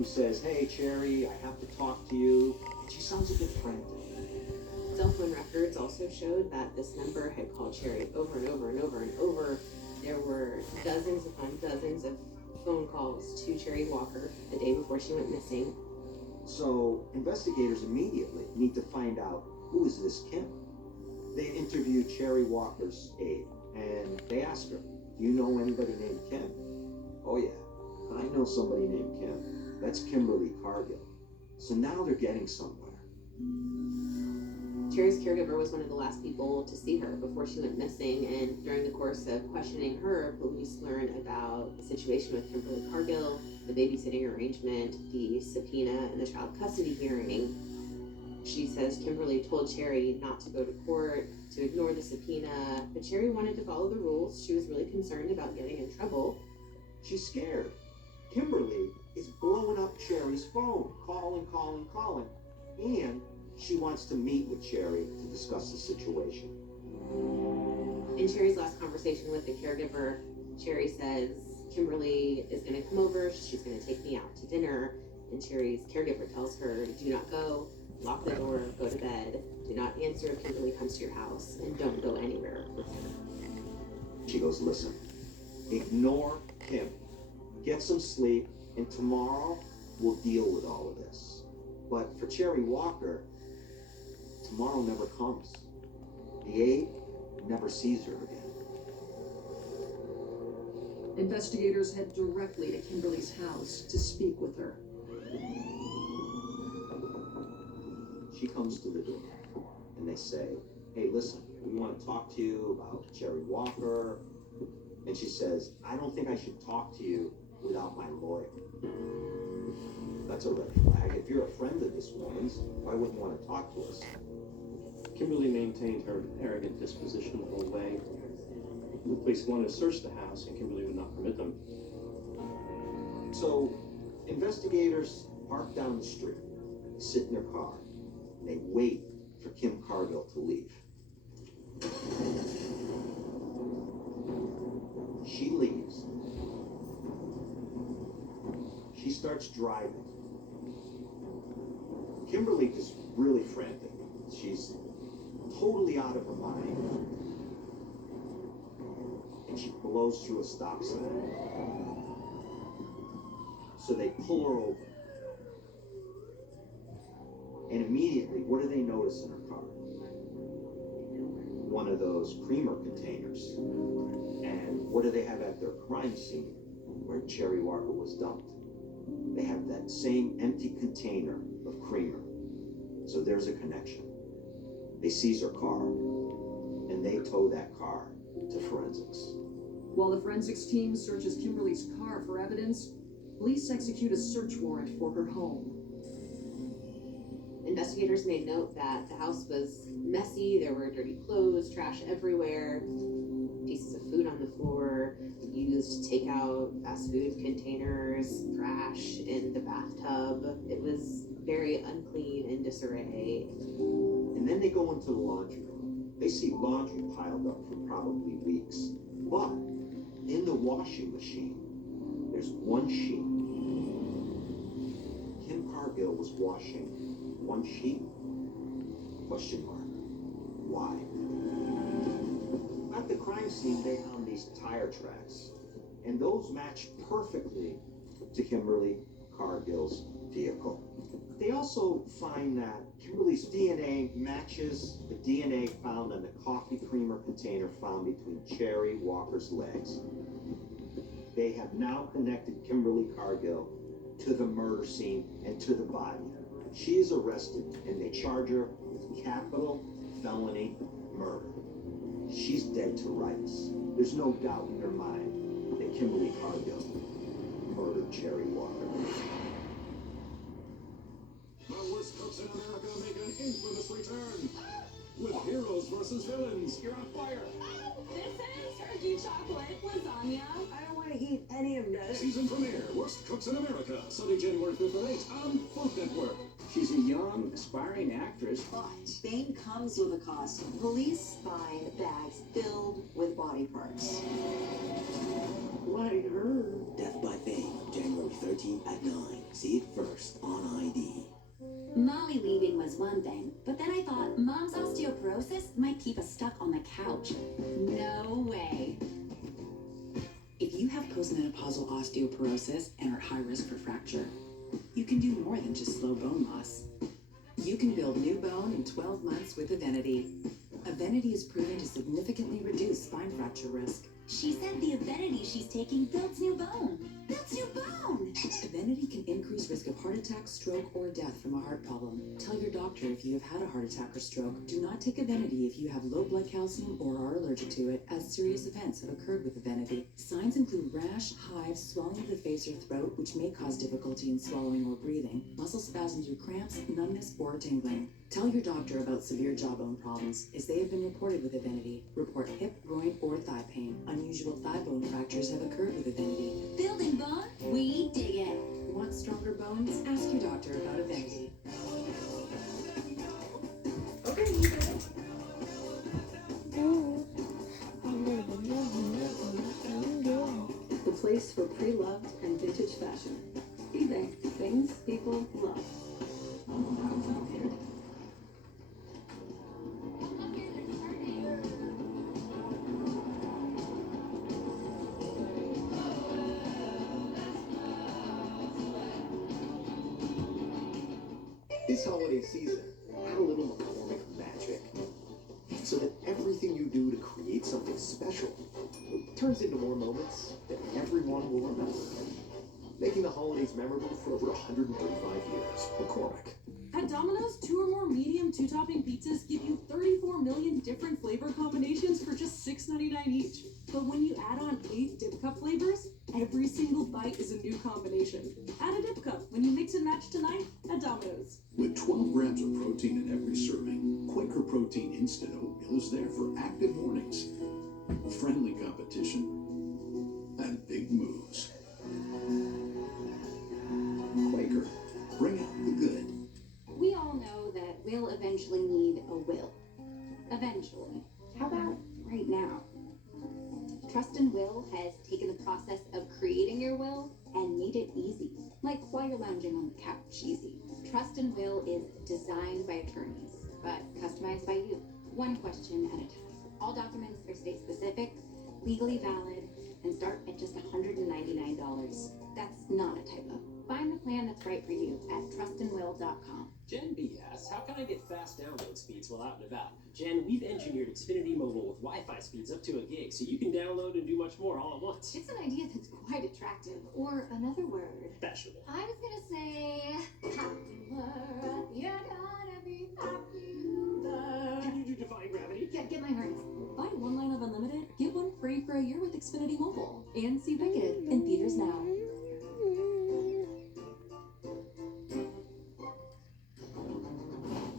who says, "Hey, Cherry, I have to talk to you." She sounds a bit frantic. Cell phone records also showed that this number had called Cherry over and over and over and over. There were dozens upon dozens of phone calls to Cherry Walker the day before she went missing. So investigators immediately need to find out, who is this Kim? They interview Cherry Walker's aide, and they ask her, "Do you know anybody named Kim?" "Oh yeah, I know somebody named Kim. That's Kimberly Cargill." So now they're getting somewhere. Cherry's caregiver was one of the last people to see her before she went missing, and during the course of questioning her, police learned about the situation with Kimberly Cargill, the babysitting arrangement, the subpoena, and the child custody hearing. She says Kimberly told Cherry not to go to court, to ignore the subpoena, but Cherry wanted to follow the rules. She was really concerned about getting in trouble. She's scared. Kimberly is blowing up Cherry's phone, calling, and she wants to meet with Cherry to discuss the situation. In Cherry's last conversation with the caregiver, Cherry says, "Kimberly is going to come over, she's going to take me out to dinner," and Cherry's caregiver tells her, "Do not go, lock the door, go to bed, do not answer if Kimberly comes to your house, and don't go anywhere with her." She goes, "Listen, ignore Kim, get some sleep, and tomorrow we'll deal with all of this." But for Cherry Walker, tomorrow never comes. The aide never sees her again. Investigators head directly to Kimberly's house to speak with her. She comes to the door, and they say, "Hey, listen, we want to talk to you about Cherry Walker." And she says, "I don't think I should talk to you without my lawyer." That's a red flag. If you're a friend of this woman's, why wouldn't you want to talk to us? Kimberly maintained her arrogant disposition the whole way. The police wanted to search the house, and Kimberly would not permit them. So, investigators park down the street, sit in their car, and they wait for Kim Cargill to leave. She leaves. She starts driving. Kimberly is really frantic. She's totally out of her mind. And she blows through a stop sign. So they pull her over. And immediately, what do they notice in her car? One of those creamer containers. And what do they have at their crime scene where Cherry Walker was dumped? They have that same empty container of creamer. So there's a connection. They seize her car, and they tow that car to forensics. While the forensics team searches Kimberly's car for evidence, police execute a search warrant for her home. Investigators made note that the house was messy. There were dirty clothes, trash everywhere, pieces of food on the floor, used takeout, fast food containers, trash in the bathtub. It was very unclean and disarray. And then they go into the laundry room. They see laundry piled up for probably weeks. But in the washing machine, there's one sheet. Kim Cargill was washing one sheet? Question mark. Why? At the crime scene, they found these tire tracks, and those match perfectly to Kimberly Cargill's vehicle. They also find that Kimberly's DNA matches the DNA found on the coffee creamer container found between Cherry Walker's legs. They have now connected Kimberly Cargill to the murder scene and to the body. She is arrested, and they charge her with capital felony murder. She's dead to rights. There's no doubt in their mind that Kimberly Cargill murdered Cherry Walker. The worst cooks in America make an infamous return with heroes versus villains. You're on fire. This is turkey chocolate lasagna. I don't want to eat any of this. Season premiere, Worst Cooks in America, Sunday, January 5th at 8 on Food Network. She's a young, aspiring actress. But fame comes with a cost. Police find bags filled with body parts. Like her. Death by Fame, January 13th at 9. See it first. Chloe leaving was one thing, but then I thought mom's osteoporosis might keep us stuck on the couch. No way. If you have postmenopausal osteoporosis and are at high risk for fracture, you can do more than just slow bone loss. You can build new bone in 12 months with Evenity. Evenity is proven to significantly reduce spine fracture risk. She said the Evenity she's taking builds new bone. Builds new bone! Evenity can increase risk of heart attack, stroke, or death from a heart problem. Tell your doctor if you have had a heart attack or stroke. Do not take Evenity if you have low blood calcium or are allergic to it, as serious events have occurred with Evenity. Signs include rash, hives, swelling of the face or throat, which may cause difficulty in swallowing or breathing, muscle spasms or cramps, numbness, or tingling. Tell your doctor about severe jawbone problems, as they have been reported with Evenity. Report hip, groin, or thigh pain. Unusual thigh bone fractures have occurred with Evenity. Building bone? We dig it. Want stronger bones? Ask your doctor about Evenity. Okay, you did it. The place for pre-loved and vintage fashion. eBay. Things people love. This holiday season, add a little McCormick magic, so that everything you do to create something special turns into more moments that everyone will remember. Making the holidays memorable for over 135 years. McCormick. At Domino's, 2 or more medium 2-topping pizzas give you 34 million different flavor combinations for just $6.99 each. But when you add on 8 dip cup flavors, every single bite is a new combination. Add a dip cup when you mix and match tonight at Domino's. With 12 grams of protein in every serving, Quaker Protein Instant Oatmeal is there for active mornings, friendly competition, and big moves. Quaker, bring out the good. We all know that we'll eventually need a will. Eventually. How about right now? Trust and Will has taken the process of creating your will and made it easy. Like while you're lounging on the couch, easy. Trust and Will is designed by attorneys, but customized by you. One question at a time. All documents are state specific, legally valid, and start at just $199. That's not a typo. Find the plan that's right for you at trustandwill.com. Jen B asks, how can I get fast download speeds while out and about? Jen, we've engineered Xfinity Mobile with Wi-Fi speeds up to a gig, so you can download and do much more all at once. It's an idea that's quite attractive, or another word. Fashionable. I was gonna say, happy word, you're gonna be happy. Can you defy gravity? Yeah, get my harness. Buy one line of unlimited, get one free for a year with Xfinity Mobile. And see Wicked in theaters now.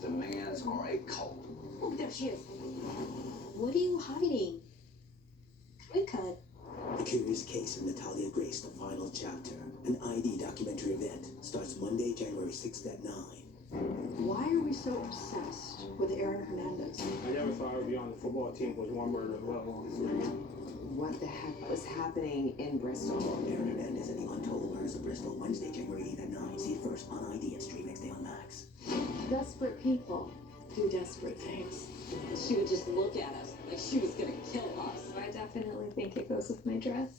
Demands are a cult. Oh, there she is. What are you hiding? Quick cut. The Curious Case of Natalia Grace, the final chapter. An ID documentary event starts Monday, January 6th at 9. Why are we so obsessed with Aaron Hernandez? I never thought I would be on the football team with one murder level on 3. What the heck was happening in Bristol? Aaron Hernandez and the Untold Murders of Bristol, Wednesday, January 8th at 9. See it first on ID and stream next day on Max. Desperate people do desperate things. She would just look at us like she was gonna kill us. I definitely think it goes with my dress.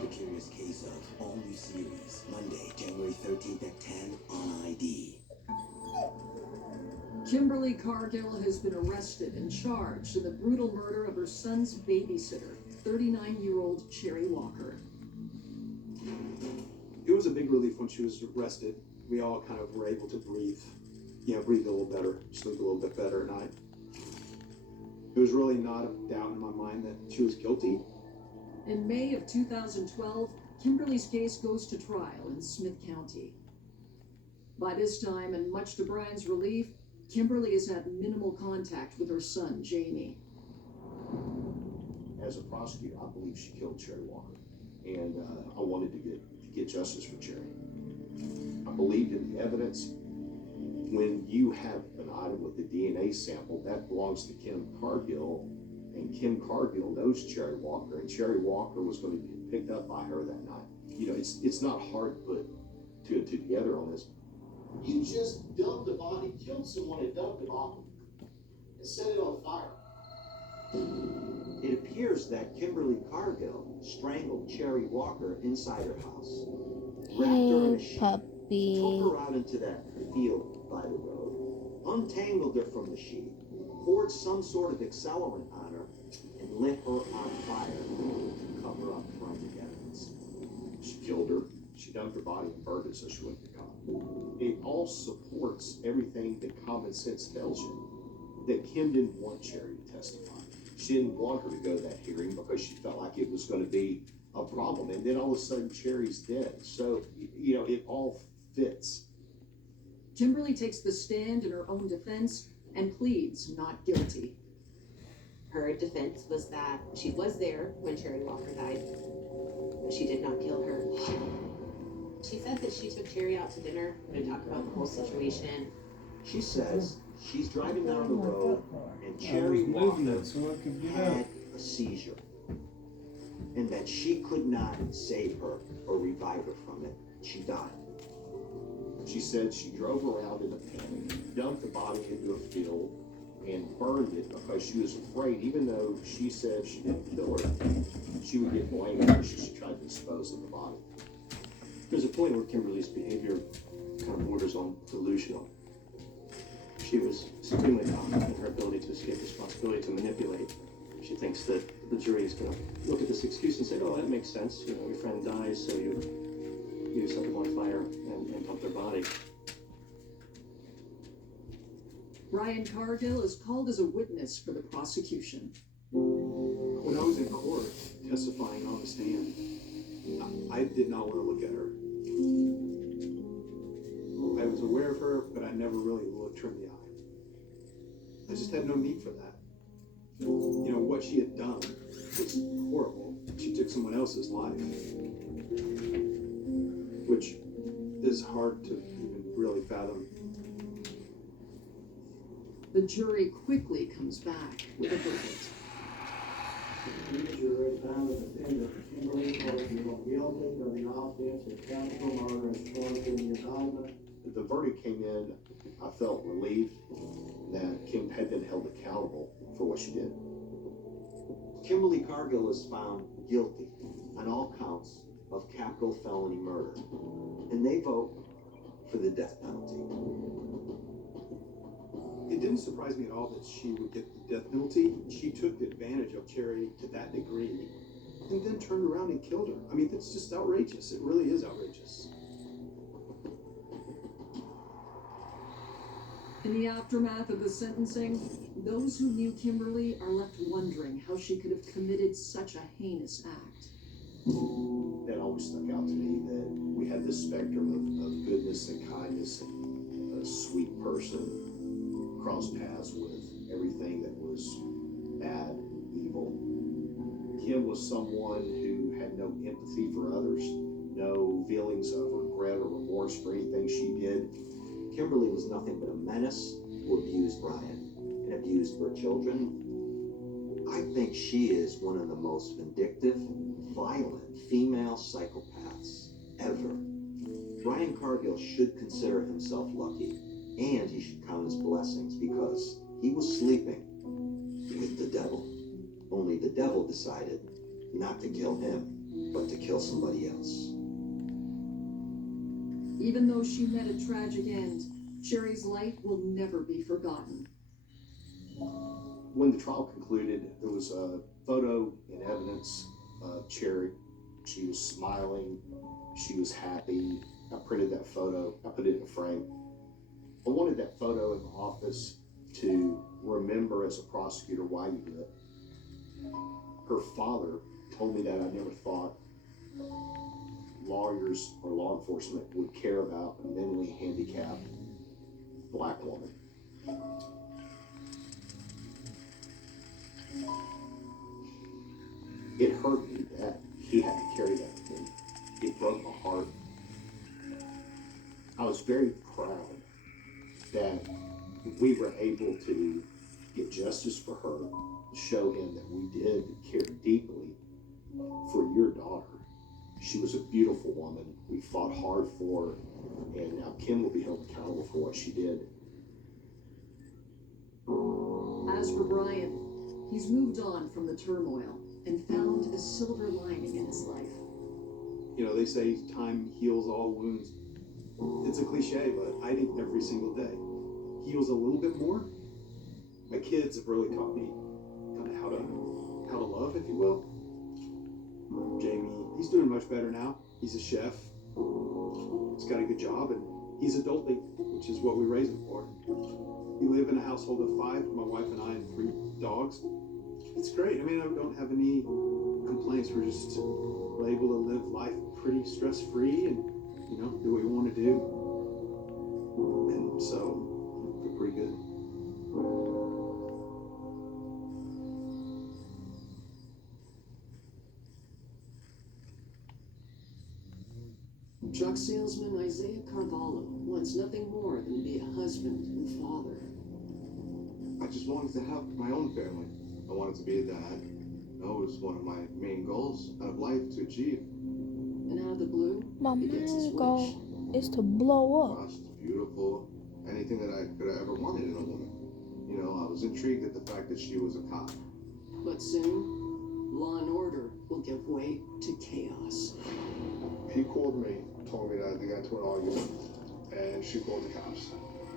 The Curious Case of all new series, Monday, January 13th at 10 on ID. Kimberly Cargill has been arrested and charged in the brutal murder of her son's babysitter, 39-year-old Cherry Walker. It was a big relief when she was arrested. We all kind of were able to breathe a little better, sleep a little bit better at night. It was really not a doubt in my mind that she was guilty. In May of 2012, Kimberly's case goes to trial in Smith County. By this time, and much to Brian's relief, Kimberly has had minimal contact with her son, Jamie. As a prosecutor, I believe she killed Cherry Walker, and I wanted to get justice for Cherry. I believed in the evidence. When you have an item with the DNA sample, that belongs to Kim Cargill, and Kim Cargill knows Cherry Walker, and Cherry Walker was going to be picked up by her that night. You know, it's not hard to put two and two together on this. You just dumped a body, killed someone and dumped a body, and set it on fire. It appears that Kimberly Cargill strangled Cherry Walker inside her house, wrapped her in a sheet, took her out into that field by the road, untangled her from the sheet, poured some sort of accelerant on her, and lit her on fire to cover up forensic evidence. She killed her. She dumped her body and burned it so she wouldn't get caught. It all supports everything that common sense tells you. That Kim didn't want Cherry to testify. She didn't want her to go to that hearing because she felt like it was going to be a problem. And then all of a sudden, Cherry's dead. So, it all fits. Kimberly takes the stand in her own defense and pleads not guilty. Her defense was that she was there when Cherry Walker died, but she did not kill her. She said that she took Cherry out to dinner to talk about the whole situation. She says she's driving down the road and Cherry Walker had a seizure, and that she could not save her or revive her from it. She died. She said she drove around in a panic, dumped the body into a field, and burned it because she was afraid, even though she said she didn't kill her, she would get blamed because she tried to dispose of the body. There's a point where Kimberly's behavior kind of borders on delusional. She was extremely confident in her ability to escape responsibility, to manipulate. She thinks that the jury is going to look at this excuse and say, oh, that makes sense. Your friend dies, so you set them on fire and dump their body. Brian Cargill is called as a witness for the prosecution. When I was in court testifying on the stand, I did not want to look at her. I was aware of her, but I never really looked her in the eye. I just had no need for that. What she had done was horrible. She took someone else's life, which is hard to even really fathom. The jury quickly comes back with a verdict. The jury found the defendant, Kimberly Cargill, guilty of the offense of capital murder as charged in the indictment. The verdict came in, I felt relieved that Kim had been held accountable for what she did. Kimberly Cargill is found guilty on all counts of capital felony murder, and they vote for the death penalty. It didn't surprise me at all that she would get the death penalty. She took advantage of Cherry to that degree and then turned around and killed her. I mean, that's just outrageous. It really is outrageous. In the aftermath of the sentencing, those who knew Kimberly are left wondering how she could have committed such a heinous act. That always stuck out to me, that we had this spectrum of goodness and kindness and a sweet person crossed paths with everything that was bad, evil. Kim was someone who had no empathy for others, no feelings of regret or remorse for anything she did. Kimberly was nothing but a menace who abused Brian and abused her children. I think she is one of the most vindictive, violent female psychopaths ever. Brian Cargill should consider himself lucky, and he should count his blessings because he was sleeping with the devil. Only the devil decided not to kill him, but to kill somebody else. Even though she met a tragic end, Cherry's life will never be forgotten. When the trial concluded, there was a photo in evidence of Cherry. She was smiling. She was happy. I printed that photo. I put it in a frame. I wanted that photo in the office to remember as a prosecutor why you did it. Her father told me that I never thought lawyers or law enforcement would care about a mentally handicapped black woman. It hurt me that he had to carry that to me. It broke my heart. I was very proud that we were able to get justice for her, show him that we did care deeply for your daughter, She was a beautiful woman. We fought hard for her, and now Kim will be held accountable for what she did. As for Brian, he's moved on from the turmoil and found a silver lining in his life. You know, they say time heals all wounds. It's a cliche, but I think every single day heals a little bit more. My kids have really taught me kind of how to love, if you will. Jamie, he's doing much better now. He's a chef. He's got a good job, and he's adulting, which is what we raise him for. We live in a household of 5, my wife and I, and 3 dogs. It's great. I mean, I don't have any complaints. We're able to live life pretty stress-free and, you know, do what we want to do. And so, we're pretty good. Truck salesman Isaiah Carvalho wants nothing more than to be a husband and father. I just wanted to have my own family. I wanted to be a dad. That was one of my main goals out of life to achieve. And out of the blue, My he gets his main wish. goal is to blow up. Gosh, it's beautiful. Anything that I could have ever wanted in a woman. You know, I was intrigued at the fact that she was a cop. But soon, law and order will give way to chaos. He called me, told me that they got into an argument, and she called the cops.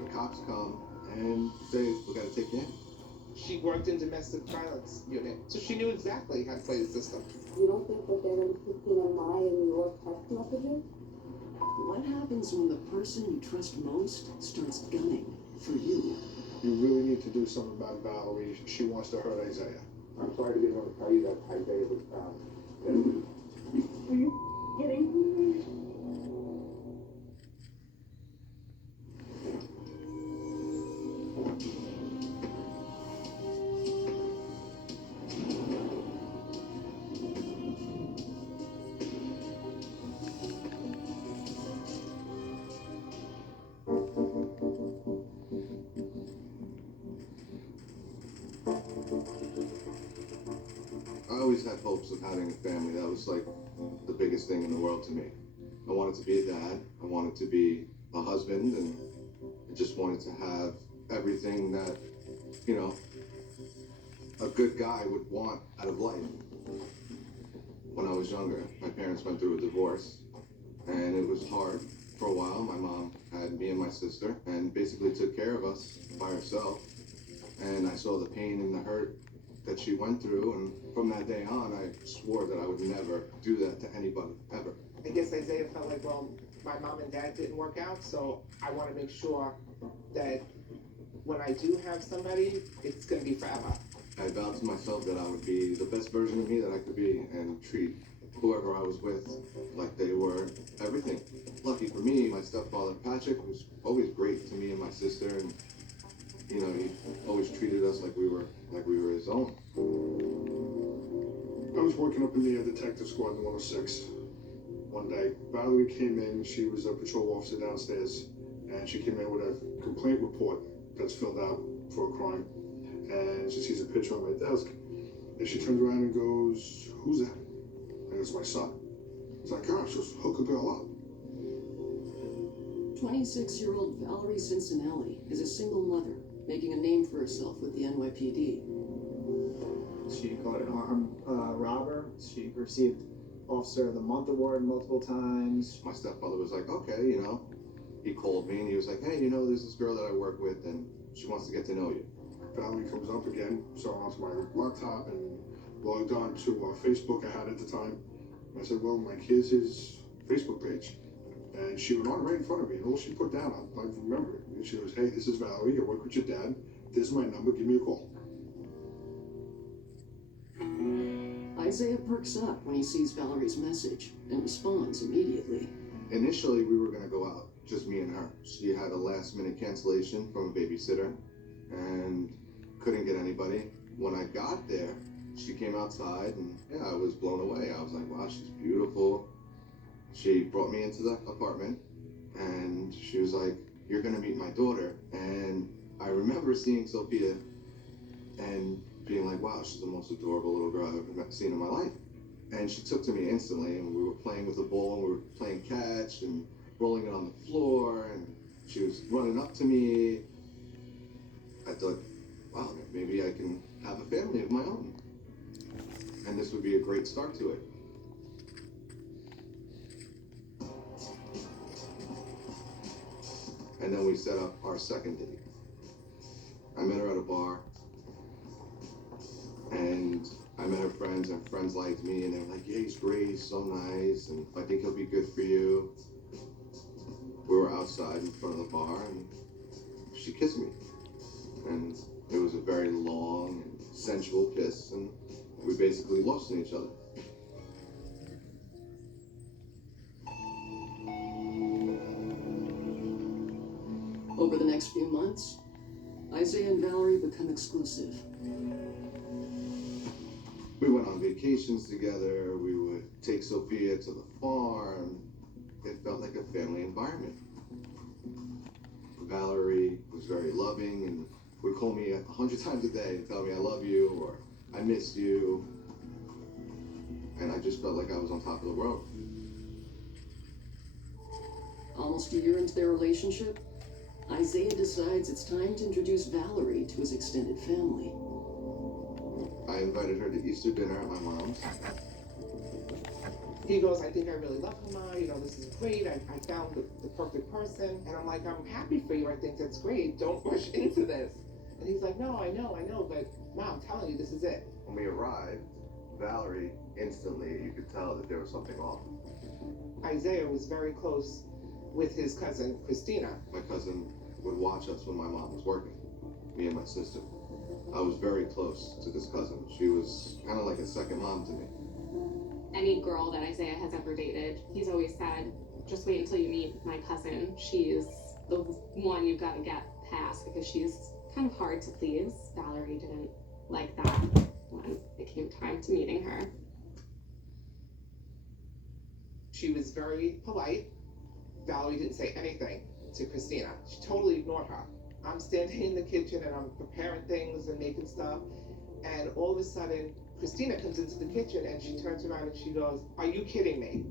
The cops come and say, we gotta take you in. She worked in domestic violence unit, so she knew exactly how to play the system. You don't think that they're going to be keeping an eye on your text messages? What happens when the person you trust most starts gunning for you? You really need to do something about Valerie. She wants to hurt Isaiah. I'm sorry to be able to tell you that Isaiah was found. Are you kidding me? I always had hopes of having a family. That was like the biggest thing in the world to me. I wanted to be a dad. I wanted to be a husband, and I just wanted to have everything that, you know, a good guy would want out of life. When I was younger, my parents went through a divorce, and it was hard for a while. My mom had me and my sister and basically took care of us by herself. And I saw the pain and the hurt that she went through, and from that day on, I swore that I would never do that to anybody, ever. I guess Isaiah felt like, well, my mom and dad didn't work out, so I want to make sure that when I do have somebody, it's going to be forever. I vowed to myself that I would be the best version of me that I could be and treat whoever I was with like they were everything. Lucky for me, my stepfather Patrick was always great to me and my sister, and you know, he always treated us like we were his own. I was working up in the detective squad in 106. One day, Valerie came in. She was a patrol officer downstairs, and she came in with a complaint report that's filled out for a crime. And she sees a picture on my desk, and she turns around and goes, "Who's that?" And it's my son. It's like, gosh, just hook a girl up. 26-year-old Valerie Cincinnati is a single mother, making a name for herself with the NYPD. She caught an armed robber. She received Officer of the Month award multiple times. My stepfather was like, okay, you know, he called me and he was like, hey, you know, there's this girl that I work with and she wants to get to know you. Valerie comes up again, so I went onto my laptop and logged on to Facebook I had at the time. I said, well, like, here's his Facebook page. And she went on right in front of me, and all she put down, I remember it. And she goes, hey, this is Valerie, I work with your dad. This is my number, give me a call. Isaiah perks up when he sees Valerie's message and responds immediately. Initially, we were going to go out, just me and her. She had a last-minute cancellation from a babysitter and couldn't get anybody. When I got there, she came outside, and yeah, I was blown away. I was like, wow, she's beautiful. She brought me into the apartment, and she was like, you're going to meet my daughter. And I remember seeing Sophia and being like, wow, she's the most adorable little girl I've ever seen in my life. And she took to me instantly, and we were playing with the ball, and we were playing catch and rolling it on the floor, and she was running up to me. I thought, wow, maybe I can have a family of my own. And this would be a great start to it. And then we set up our second date. I met her at a bar, and I met her friends, and friends liked me, and they were like, yeah, he's great, he's so nice, and I think he'll be good for you. We were outside in front of the bar, and she kissed me. And it was a very long and sensual kiss, and we basically lost in each other. Over the next few months, Isaiah and Valerie become exclusive. We went on vacations together, we would take Sophia to the farm. It felt like a family environment. Valerie was very loving and would call me 100 times a day and tell me I love you or I miss you. And I just felt like I was on top of the world. Almost a year into their relationship, Isaiah decides it's time to introduce Valerie to his extended family. I invited her to Easter dinner at my mom's. He goes, I think I really love her, Ma. You know, this is great. I found the perfect person. And I'm like, I'm happy for you. I think that's great. Don't rush into this. And he's like, no, I know. But, Ma, I'm telling you, this is it. When we arrived, Valerie, instantly, you could tell that there was something off. Isaiah was very close with his cousin, Christina. My cousin would watch us when my mom was working, me and my sister. I was very close to this cousin. She was kind of like a second mom to me. Any girl that Isaiah has ever dated, he's always said, just wait until you meet my cousin. She's the one you've got to get past because she's kind of hard to please. Valerie didn't like that when it came time to meeting her. She was very polite. Valerie didn't say anything to Christina. She totally ignored her. I'm standing in the kitchen and I'm preparing things and making stuff. And all of a sudden, Christina comes into the kitchen and she turns around and she goes, are you kidding me?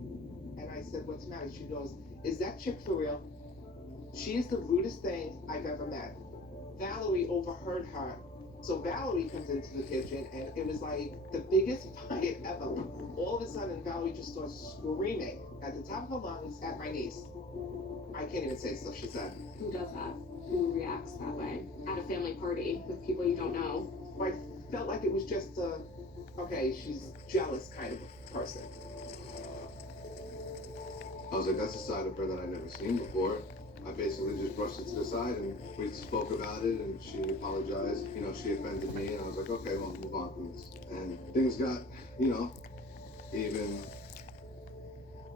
And I said, what's the matter? She goes, is that chick for real? She is the rudest thing I've ever met. Valerie overheard her. So Valerie comes into the kitchen and it was like the biggest fight ever. All of a sudden, Valerie just starts screaming at the top of her lungs at my niece. I can't even say stuff she said. Who does that? Who reacts that way? At a family party with people you don't know? I felt like it was just okay, she's jealous kind of person. I was like, that's a side of her that I'd never seen before. I basically just brushed it to the side and we spoke about it and she apologized. You know, she offended me and I was like, okay, well, move on from this. And things got, you know, even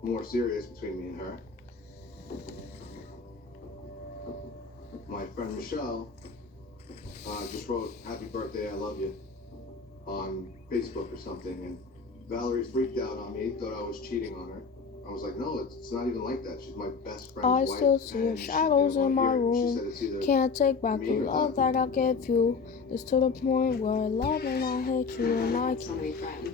more serious between me and her. My friend Michelle just wrote, happy birthday, I love you, on Facebook or something. And Valerie freaked out on me, thought I was cheating on her. I was like, no, it's not even like that. She's my best friend's I wife. still see your shadows in my room. Can't take back the love that I gave you. It's to the point where I love and I hate you and I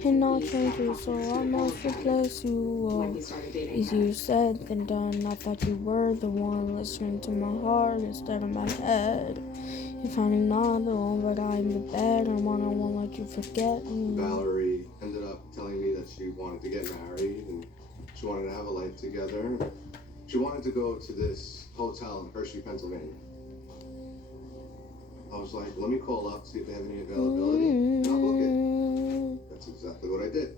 cannot change you, so I must replace you. Easier said than done. I thought you were the one listening to my heart instead of my head. You're finding another one, but I'm the better one. I won't let you forget me. Valerie ended up telling me that she wanted to get married and she wanted to have a life together. She wanted to go to this hotel in Hershey, Pennsylvania. I was like, let me call up, see if they have any availability, and I'll book it. That's exactly what I did.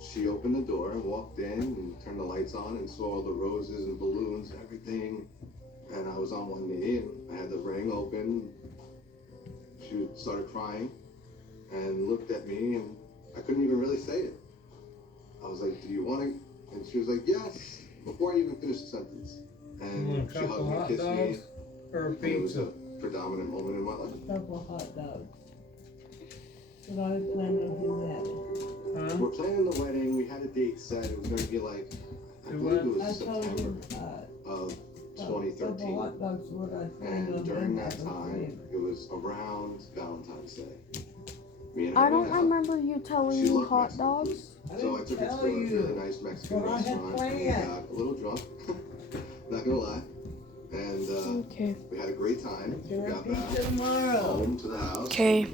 She opened the door and walked in and turned the lights on and saw all the roses and balloons and everything. And I was on one knee and I had the ring open. She started crying and looked at me and I couldn't even really say it. I was like, do you want to? And she was like, yes, before I even finished the sentence. And she hugged me, kissed me. And it was a predominant moment in my life. Couple hot dogs. What are we planning to do that? We're planning the wedding. We had a date set. It was going to be like, I believe it was September of 2013. And during that time, it was around Valentine's Day. me and her I don't went out. remember you telling She me loved hot Mexican dogs. food. So I took her to a really nice Mexican But I had restaurant. And we plans. got a little drunk, not gonna lie. And Okay. we had a great time. We got back Tomorrow. home to the house. Okay.